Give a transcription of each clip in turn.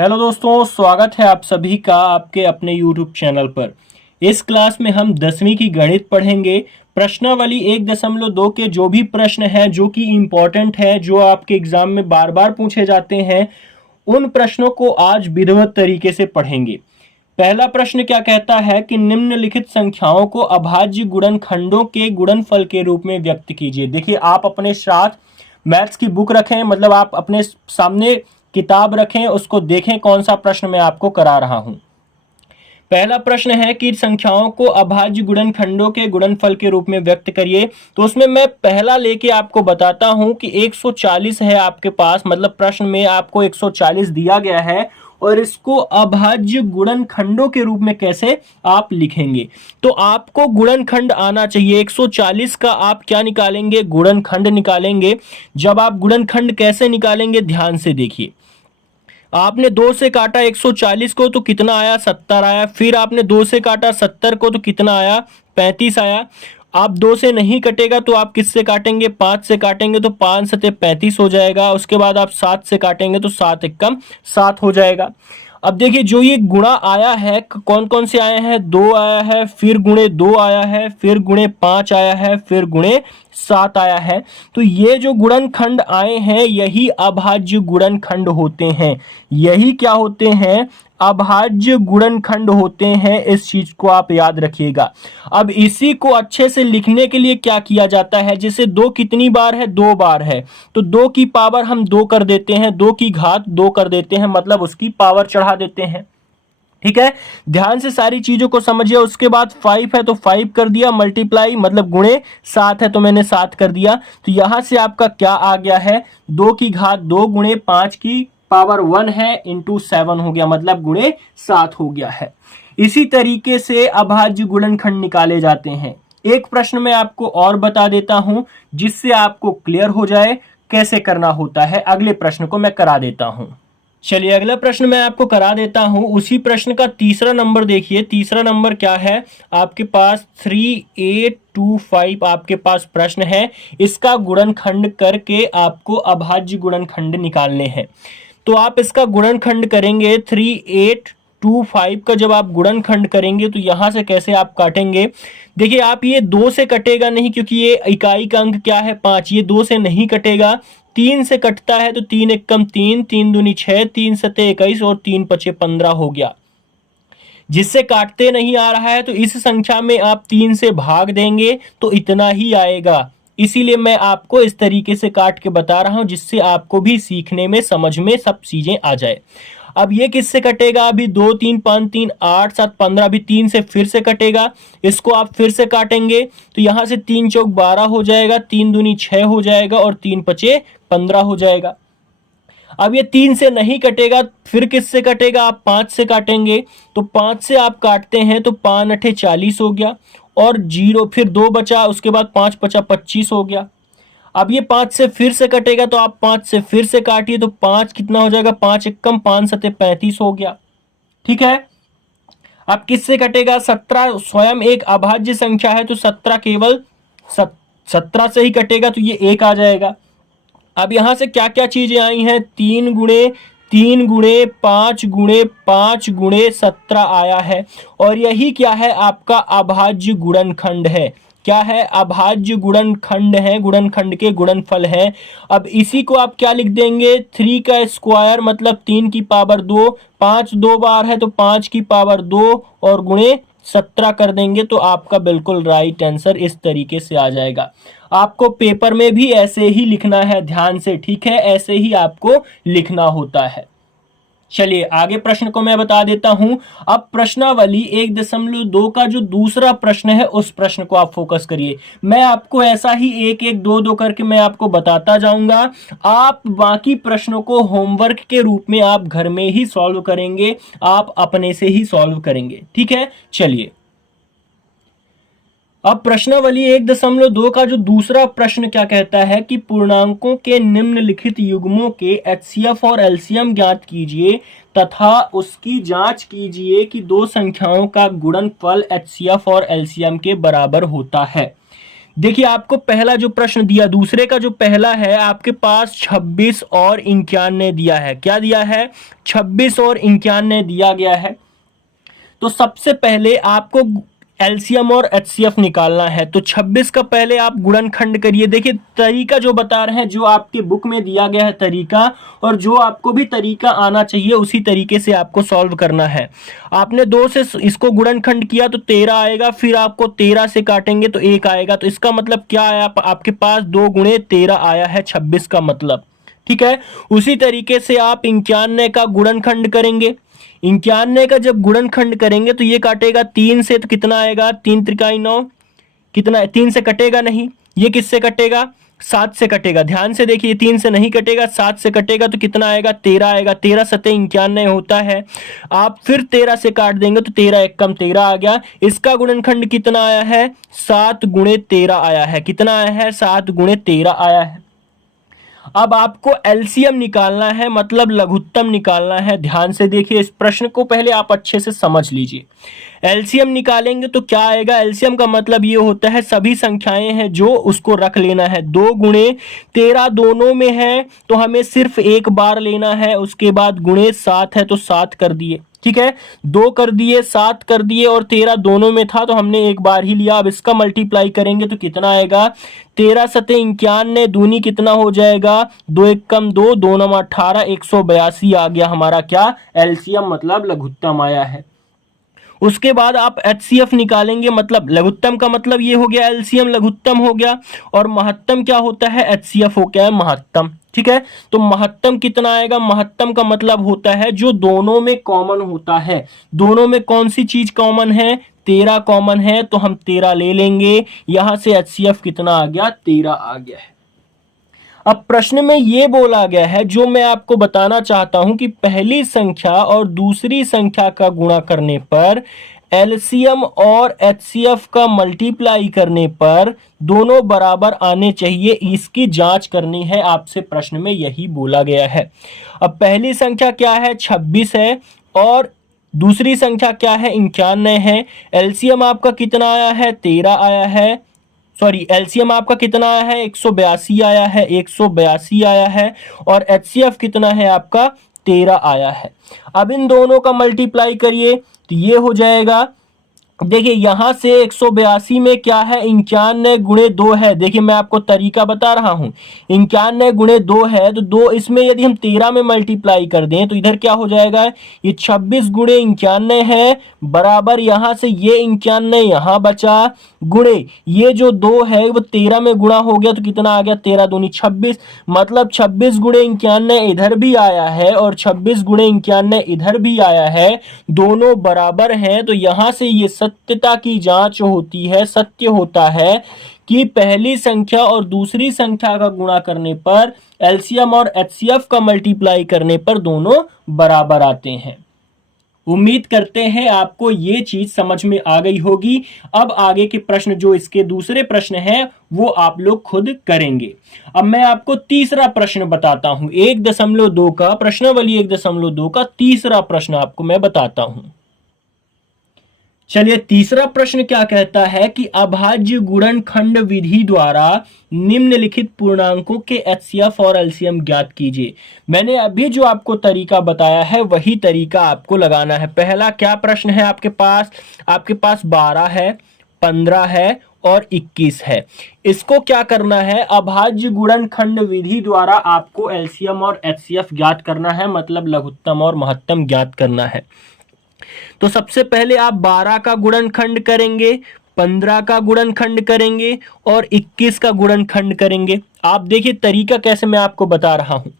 Hello दोस्तों, स्वागत है आप सभी का आपके अपने YouTube चैनल पर। इस क्लास में हम 10वीं की गणित पढ़ेंगे। प्रश्नावली 1.2 के जो भी प्रश्न है जो कि इम्पोर्टेंट है, जो आपके एग्जाम में बार बार पूछे जाते हैं, उन प्रश्नों को आज विधिवत तरीके से पढ़ेंगे। पहला प्रश्न क्या कहता है कि निम्नलिखित संख्याओं को अभाज्य गुणनखंडों के गुणनफल के रूप में व्यक्त कीजिए। देखिए, आप अपने साथ मैथ्स की बुक रखें, मतलब आप अपने सामने किताब रखें, उसको देखें कौन सा प्रश्न मैं आपको करा रहा हूं। पहला प्रश्न है कि संख्याओं को अभाज्य गुणनखंडों के गुणनफल के रूप में व्यक्त करिए। तो उसमें मैं पहला लेके आपको बताता हूं कि 140 है आपके पास, मतलब प्रश्न में आपको 140 दिया गया है और इसको अभाज्य गुणनखंडों के रूप में कैसे आप लिखेंगे। तो आपको गुणनखंड आना चाहिए। 140 का आप क्या निकालेंगे? गुणनखंड निकालेंगे। जब आप गुणनखंड कैसे निकालेंगे, ध्यान से देखिए। आपने 2 से काटा 140 को तो कितना आया? 70 आया। फिर आपने 2 से काटा 70 को तो कितना आया? 35 आया। आप 2 से नहीं कटेगा तो आप किससे काटेंगे? 5 से काटेंगे तो 5 सते 35 हो जाएगा। उसके बाद आप 7 से काटेंगे तो 7 एकम 7 हो जाएगा। अब देखिए, जो ये गुणा आया है, कौन कौन से आए हैं? 2 आया है, फिर गुणे 2 आया है, फिर गुणे 5 आया है, फिर गुणे 7 आया है। तो ये जो गुणनखंड आए हैं यही अभाज्य गुणनखंड होते हैं। यही क्या होते हैं? अभाज्य गुणनखंड होते हैं। इस चीज को आप याद रखिएगा। अब इसी को अच्छे से लिखने के लिए क्या किया जाता है? जैसे 2 कितनी बार है? 2 बार है, तो 2 की पावर हम 2 कर देते हैं, 2 की घात 2 कर देते हैं, मतलब उसकी पावर चढ़ा देते हैं। ठीक है, ध्यान से सारी चीजों को समझिए। उसके बाद 5 है तो 5 कर दिया, मल्टीप्लाई मतलब गुणे 7 है तो मैंने 7 कर दिया। तो यहां से आपका क्या आ गया है? 2 की घात 2 गुणे 5 की पावर 1 है इंटू 7 हो गया, मतलब गुणे 7 हो गया है। इसी तरीके से अभाज्य गुणनखंड निकाले जाते हैं। एक प्रश्न मैं आपको और बता देता हूं जिससे आपको क्लियर हो जाए कैसे करना होता है। अगले प्रश्न को मैं करा देता हूं। चलिए, अगला प्रश्न मैं आपको करा देता हूं। उसी प्रश्न का तीसरा नंबर देखिए। तीसरा नंबर क्या है आपके पास? 3825 आपके पास प्रश्न है। इसका गुणनखंड करके आपको अभाज्य गुणनखंड निकालने हैं। तो आप इसका गुणनखंड करेंगे। 3825 का जब आप गुणनखंड करेंगे तो यहां से कैसे आप काटेंगे? देखिए, आप ये 2 से कटेगा नहीं, क्योंकि ये इकाई का अंक क्या है? 5। ये 2 से नहीं कटेगा, 3 से कटता है। तो 3 एकम 3, 3 दूनी 6, 3 सते 21 और 3 पचे 15 हो गया। जिससे काटते नहीं आ रहा है तो इस संख्या में आप 3 से भाग देंगे तो इतना ही आएगा। इसीलिए मैं आपको इस तरीके से काट के बता रहा हूं जिससे आपको भी सीखने में, समझ में सब चीजें आ जाए। अब ये किससे कटेगा? अभी 2 3 5 3 8 7 15, अभी 3 से फिर से कटेगा। इसको आप फिर से काटेंगे तो यहां से 3 चौक 12 हो जाएगा, 3 दूनी 6 हो जाएगा और 3 पचे 15 हो जाएगा। अब ये 3 से नहीं कटेगा, फिर किससे कटेगा? आप 5 से काटेंगे। तो 5 से आप काटते हैं तो 5 अठे 40 हो गया और 0, फिर 2 बचा, उसके बाद 5 पचा 25 हो गया। अब ये 5 से फिर से कटेगा तो आप 5 से फिर से काटिए तो 5 कितना हो जाएगा? 5 एकम 5 सते 35 हो गया। ठीक है, अब किससे कटेगा? 17 स्वयं एक अभाज्य संख्या है तो 17 केवल 17 से ही कटेगा, तो ये 1 आ जाएगा। अब यहां से क्या क्या चीजें आई हैं? 3 गुणे 3 गुणे 5 गुणे 5 गुणे 17 आया है और यही क्या है? आपका अभाज्य गुणनखंड है। क्या है? अभाज्य गुणनखंड है, गुणनखंड के गुणनफल है। अब इसी को आप क्या लिख देंगे? 3 का स्क्वायर मतलब 3 की पावर 2, 5 2 बार है तो 5 की पावर 2 और गुणे 17 कर देंगे तो आपका बिल्कुल राइट आंसर इस तरीके से आ जाएगा। आपको पेपर में भी ऐसे ही लिखना है, ध्यान से, ठीक है? ऐसे ही आपको लिखना होता है। चलिए, आगे प्रश्न को मैं बता देता हूं। अब प्रश्नावली 1.2 का जो दूसरा प्रश्न है उस प्रश्न को आप फोकस करिए। मैं आपको ऐसा ही 1 1 2 2 करके मैं आपको बताता जाऊंगा। आप बाकी प्रश्नों को होमवर्क के रूप में आप घर में ही सॉल्व करेंगे, आप अपने से ही सॉल्व करेंगे। ठीक है, चलिए। अब प्रश्नावली 1.2 का जो दूसरा प्रश्न क्या कहता है कि पूर्णांकों के निम्नलिखित युग्मों के एचसीएफ और एलसीएम ज्ञात कीजिए तथा उसकी जांच कीजिए कि दो संख्याओं का गुणनफल एचसीएफ और एलसीएम के बराबर होता है। देखिए आपको पहला जो प्रश्न दिया, दूसरे का जो पहला है आपके पास 26 और 91 दिया है। क्या दिया है? 26 और 91 दिया गया है। तो सबसे पहले आपको एलसीएम और एचसीएफ निकालना है। तो 26 का पहले आप गुणनखंड करिए। देखिए तरीका जो बता रहे हैं, जो आपके बुक में दिया गया है तरीका, और जो आपको भी तरीका आना चाहिए उसी तरीके से आपको सॉल्व करना है। आपने 2 से इसको गुणनखंड किया तो 13 आएगा, फिर आपको 13 से काटेंगे तो 1 आएगा। तो इसका मतलब क्या आया आपके पास? 2 गुणे 13 आया है 26 का मतलब। ठीक है, उसी तरीके से आप 91 का गुणनखंड करेंगे। 91 का जब गुणनखंड करेंगे तो ये काटेगा 3 से, तो कितना आएगा? 3 त्रिकाई 9, कितना? 3 से कटेगा नहीं। ये किससे कटेगा? 7 से कटेगा। ध्यान से देखिए, 3 से नहीं कटेगा, 7 से कटेगा तो कितना आएगा? 13 आएगा। 13 सते 91 होता है। आप फिर 13 से काट देंगे तो 13 एक कम 13 आ गया। इसका गुणनखंड कितना आया है? 7 गुणे 13 आया है। कितना आया है? 7 गुणे 13 आया है। अब आपको एलसीएम निकालना है, मतलब लघुत्तम निकालना है। ध्यान से देखिए, इस प्रश्न को पहले आप अच्छे से समझ लीजिए। एलसीएम निकालेंगे तो क्या आएगा? एलसीएम का मतलब ये होता है सभी संख्याएं हैं जो उसको रख लेना है। 2 गुणे 13 दोनों में है तो हमें सिर्फ एक बार लेना है। उसके बाद गुणे 7 है तो 7 कर दिए। ठीक है, 2 कर दिए, 7 कर दिए, और 13 दोनों में था तो हमने एक बार ही लिया। अब इसका मल्टीप्लाई करेंगे तो कितना आएगा? 13 सते 91 दूनी कितना हो जाएगा? 2 एक कम 2, 2 9 18, 182 आ गया हमारा क्या? एलसीएम, मतलब लघुत्तम आया है। उसके बाद आप एचसीएफ निकालेंगे, मतलब लघुत्तम का मतलब ये हो गया एलसीएम लघुत्तम हो गया, और महत्तम क्या होता है? एचसीएफ हो गया है महत्तम। ठीक है, तो महत्तम कितना आएगा? महत्तम का मतलब होता है जो दोनों में कॉमन होता है। दोनों में कौन सी चीज कॉमन है? 13 कॉमन है, तो हम 13 ले लेंगे। यहां से एचसीएफ कितना आ गया? 13 आ गया है। अब प्रश्न में यह बोला गया है, जो मैं आपको बताना चाहता हूं कि पहली संख्या और दूसरी संख्या का गुणा करने पर, एलसीएम और एचसीएफ का मल्टीप्लाई करने पर दोनों बराबर आने चाहिए। इसकी जांच करनी है आपसे, प्रश्न में यही बोला गया है। अब पहली संख्या क्या है? 26 है, और दूसरी संख्या क्या है? 91 है। एलसीएम आपका कितना आया है? 13 आया है। सॉरी, एलसीएम आपका कितना आया है? 182 आया है। 182 आया है। और एचसीएफ कितना है आपका? 13 आया है। अब इन दोनों का मल्टीप्लाई करिए तो ये हो जाएगा। देखिए यहां से 182 में क्या है? 91 गुणे 2 है। देखिए मैं आपको तरीका बता रहा हूं। 91 गुणे 2 है, तो 2 इसमें यदि हम 13 में मल्टीप्लाई कर दें तो इधर क्या हो जाएगा? ये 26 गुणे 91 है, बराबर यहां से ये 91 यहां बचा, गुणे ये जो 2 है वो 13 में गुणा हो गया तो कितना आ गया? 13 दूनी 26, मतलब 26 गुणे 91 इधर भी आया है और 26 गुणे 91 इधर भी आया है। दोनों बराबर हैं, तो यहां से ये सत्यता की जांच होती है, सत्य होता है कि पहली संख्या और दूसरी संख्या का गुणा करने पर, एलसीएम और एचसीएफ का मल्टीप्लाई करने पर दोनों बराबर आते हैं। उम्मीद करते हैं आपको ये चीज समझ में आ गई होगी। अब आगे के प्रश्न, जो इसके दूसरे प्रश्न हैं, वो आप लोग खुद करेंगे। अब मैं आपको तीसरा प्रश्न बताता हूं। 1.2 का, प्रश्नावली 1.2 का तीसरा प्रश्न आपको मैं बताता हूं। चलिए, तीसरा प्रश्न क्या कहता है कि अभाज्य गुणनखंड विधि द्वारा निम्नलिखित पूर्णांकों के एचसीएफ और एलसीएम ज्ञात कीजिए। मैंने अभी जो आपको तरीका बताया है वही तरीका आपको लगाना है। पहला क्या प्रश्न है आपके पास? आपके पास 12 है, 15 है और 21 है। इसको क्या करना है? अभाज्य गुणनखंड विधि द्वारा आपको एलसीएम और एचसीएफ ज्ञात करना है, मतलब लघुत्तम और महत्तम ज्ञात करना है। तो सबसे पहले आप 12 का गुणनखंड करेंगे, 15 का गुणनखंड करेंगे और 21 का गुणनखंड करेंगे। आप देखिए तरीका कैसे मैं आपको बता रहा हूं।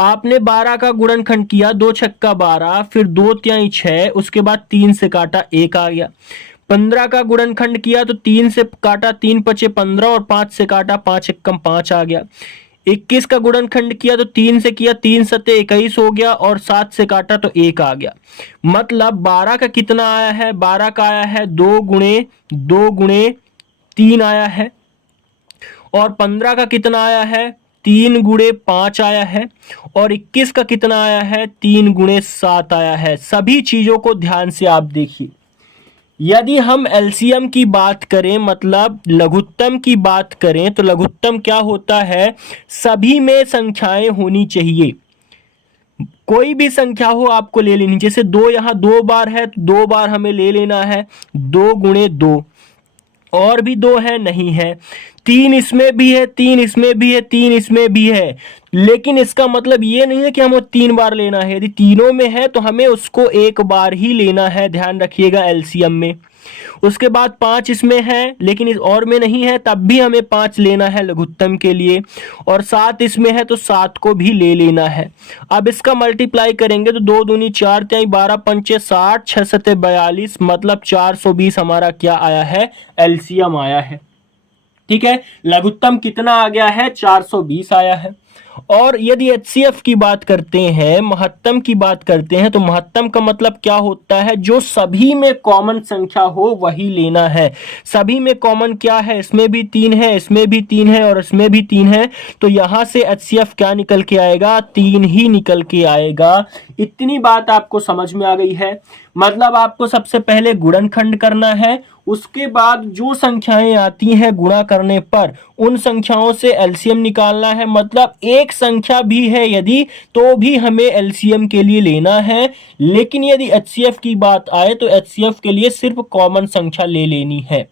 आपने 12 का गुणनखंड किया, 2 छक्का 12, फिर 2 तिहाई 6, उसके बाद 3 से काटा 1 आ गया। 15 का गुणनखंड किया तो 3 से काटा, 3 पचे 15, और 5 से काटा, 5 एकम 5 आ गया। 21 का गुणनखंड किया तो 3 से किया, 3 सते 21 हो गया, और 7 से काटा तो 1 आ गया। मतलब 12 का कितना आया है? 12 का आया है 2 गुणे 3 आया है। और 15 का कितना आया है? 3 गुणे 5 आया है। और 21 का कितना आया है? 3 गुणे 7 आया है। सभी चीजों को ध्यान से आप देखिए। यदि हम एलसीएम की बात करें, मतलब लघुत्तम की बात करें, तो लघुत्तम क्या होता है, सभी में संख्याएं होनी चाहिए। कोई भी संख्या हो आपको ले लेनी, जैसे दो यहाँ 2 बार है तो 2 बार हमें ले लेना है, 2 × 2। और भी 2 है, नहीं है। 3 इसमें भी है, 3 इसमें भी है, 3 इसमें भी है। लेकिन इसका मतलब ये नहीं है कि हमें 3 बार लेना है। यदि तीनों में है तो हमें उसको 1 बार ही लेना है, ध्यान रखिएगा एलसीएम में। उसके बाद 5 इसमें है लेकिन इस और में नहीं है, तब भी हमें 5 लेना है लघुत्तम के लिए। और 7 इसमें है तो 7 को भी ले लेना है। अब इसका मल्टीप्लाई करेंगे तो 2 दूनी 4, 3 12, 5 60, 6 7 42, मतलब 420 हमारा क्या आया है, एलसीएम आया है। ठीक है, लघुत्तम कितना आ गया है, 420 आया है। और यदि एचसीएफ की बात करते हैं, महत्तम की बात करते हैं, तो महत्तम का मतलब क्या होता है, जो सभी में कॉमन संख्या हो वही लेना है। सभी में कॉमन क्या है, इसमें भी 3 है, इसमें भी 3 है और इसमें भी 3 है, तो यहां से एचसीएफ क्या निकल के आएगा, 3 ही निकल के आएगा। इतनी बात आपको समझ में आ गई है। मतलब आपको सबसे पहले गुणनखंड करना है, उसके बाद जो संख्याएं आती हैं गुणा करने पर उन संख्याओं से एलसीएम निकालना है। मतलब एक संख्या भी है यदि, तो भी हमें एलसीएम के लिए लेना है। लेकिन यदि एचसीएफ की बात आए तो एचसीएफ के लिए सिर्फ कॉमन संख्या ले लेनी है।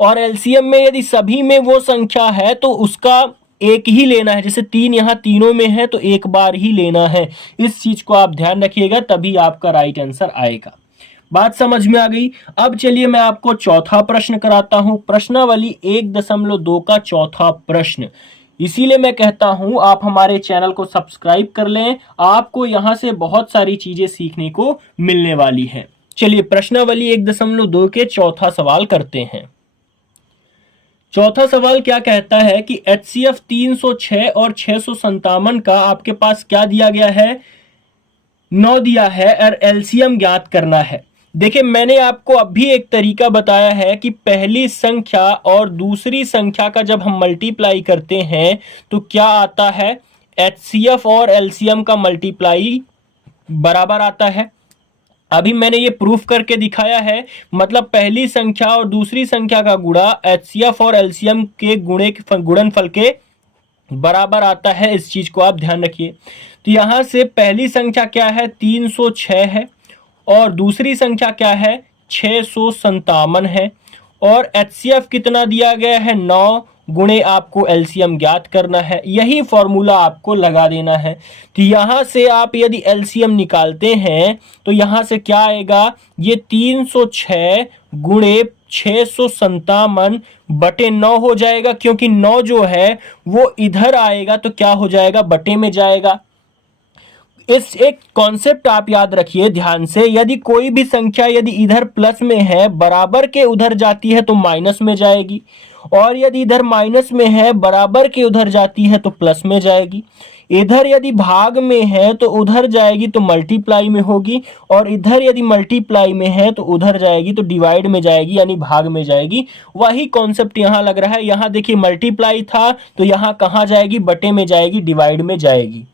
और एलसीएम में यदि सभी में वो संख्या है तो उसका एक ही लेना है। जैसे 3 यहाँ तीनों में है तो 1 बार ही लेना है। इस चीज को आप ध्यान रखिएगा, तभी आपका राइट आंसर आएगा। बात समझ में आ गई। अब चलिए मैं आपको चौथा प्रश्न कराता हूं, प्रश्नावली 1.2 का चौथा प्रश्न। इसीलिए मैं कहता हूं आप हमारे चैनल को सब्सक्राइब कर लें, आपको यहां से बहुत सारी चीजें सीखने को मिलने वाली हैं। चलिए प्रश्नावली 1.2 के चौथा सवाल करते हैं। चौथा सवाल क्या कहता है कि एचसीएफ 306 और 657 का आपके पास क्या दिया गया है, 9 दिया है और एलसीएम ज्ञात करना है। देखिए मैंने आपको अभी एक तरीका बताया है कि पहली संख्या और दूसरी संख्या का जब हम मल्टीप्लाई करते हैं तो क्या आता है, एचसीएफ और एलसीएम का मल्टीप्लाई बराबर आता है। अभी मैंने ये प्रूफ करके दिखाया है। मतलब पहली संख्या और दूसरी संख्या का गुणा एचसीएफ और एलसीएम के गुणनफल के बराबर आता है। इस चीज को आप ध्यान रखिए। तो यहां से पहली संख्या क्या है, 306 है और दूसरी संख्या क्या है, 657 है। और एचसीएफ कितना दिया गया है, 9 गुणे आपको एलसीएम ज्ञात करना है। यही फॉर्मूला आपको लगा देना है। तो यहां से आप यदि एलसीएम निकालते हैं तो यहां से क्या आएगा, ये 306 गुणे 657 बटे 9 हो जाएगा, क्योंकि 9 जो है वो इधर आएगा तो क्या हो जाएगा, बटे में जाएगा। इस एक कॉन्सेप्ट आप याद रखिए ध्यान से, यदि कोई भी संख्या यदि इधर प्लस में है बराबर के उधर जाती है तो माइनस में जाएगी, और यदि इधर माइनस में है बराबर के उधर जाती है तो प्लस में जाएगी। इधर यदि भाग में है तो उधर जाएगी तो मल्टीप्लाई में होगी, और इधर यदि मल्टीप्लाई में है तो उधर जाएगी तो डिवाइड में जाएगी, यानी भाग में जाएगी। वही कॉन्सेप्ट यहां लग रहा है। यहां देखिए मल्टीप्लाई था तो यहां कहां जाएगी, बटे में जाएगी, डिवाइड में जाएगी।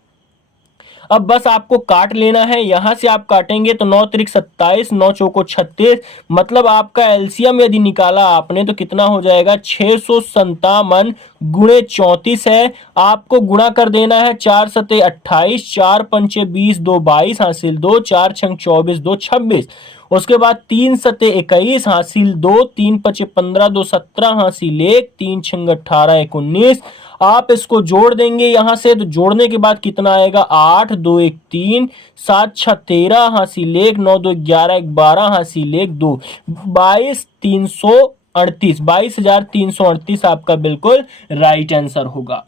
अब बस आपको काट लेना है। यहां से आप काटेंगे तो 9 त्रिक 27, 9 चौको 36, मतलब आपका एलसीएम यदि निकाला आपने तो कितना हो जाएगा, 657 गुणे 34 है। आपको गुणा कर देना है, 4 सते 28, 4 पंचे 20, 2 22 हासिल 2, 4 छंग 24, 2 26। उसके बाद 3 सते 21 हासिल 2, 3 पचे 15, 2 17 हासिल 1, 3 छंग 18, 19। आप इसको जोड़ देंगे यहां से, तो जोड़ने के बाद कितना आएगा, 8 2 1 3, 7 6 13 हासिल 1, 9 2 11 1 12 हासिल 1 2, 22,338, 22,338 आपका बिल्कुल राइट आंसर होगा।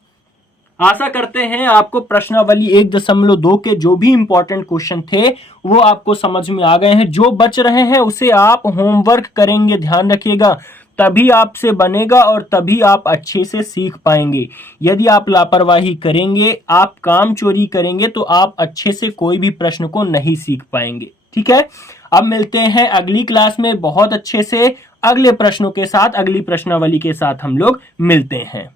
आशा करते हैं आपको प्रश्नावली 1.2 के जो भी इंपॉर्टेंट क्वेश्चन थे वो आपको समझ में आ गए हैं। जो बच रहे हैं उसे आप होमवर्क करेंगे, ध्यान रखिएगा, तभी आपसे बनेगा और तभी आप अच्छे से सीख पाएंगे। यदि आप लापरवाही करेंगे, आप काम चोरी करेंगे, तो आप अच्छे से कोई भी प्रश्न को नहीं सीख पाएंगे। ठीक है, अब मिलते हैं अगली क्लास में बहुत अच्छे से अगले प्रश्नों के साथ, अगली प्रश्नावली के साथ हम लोग मिलते हैं।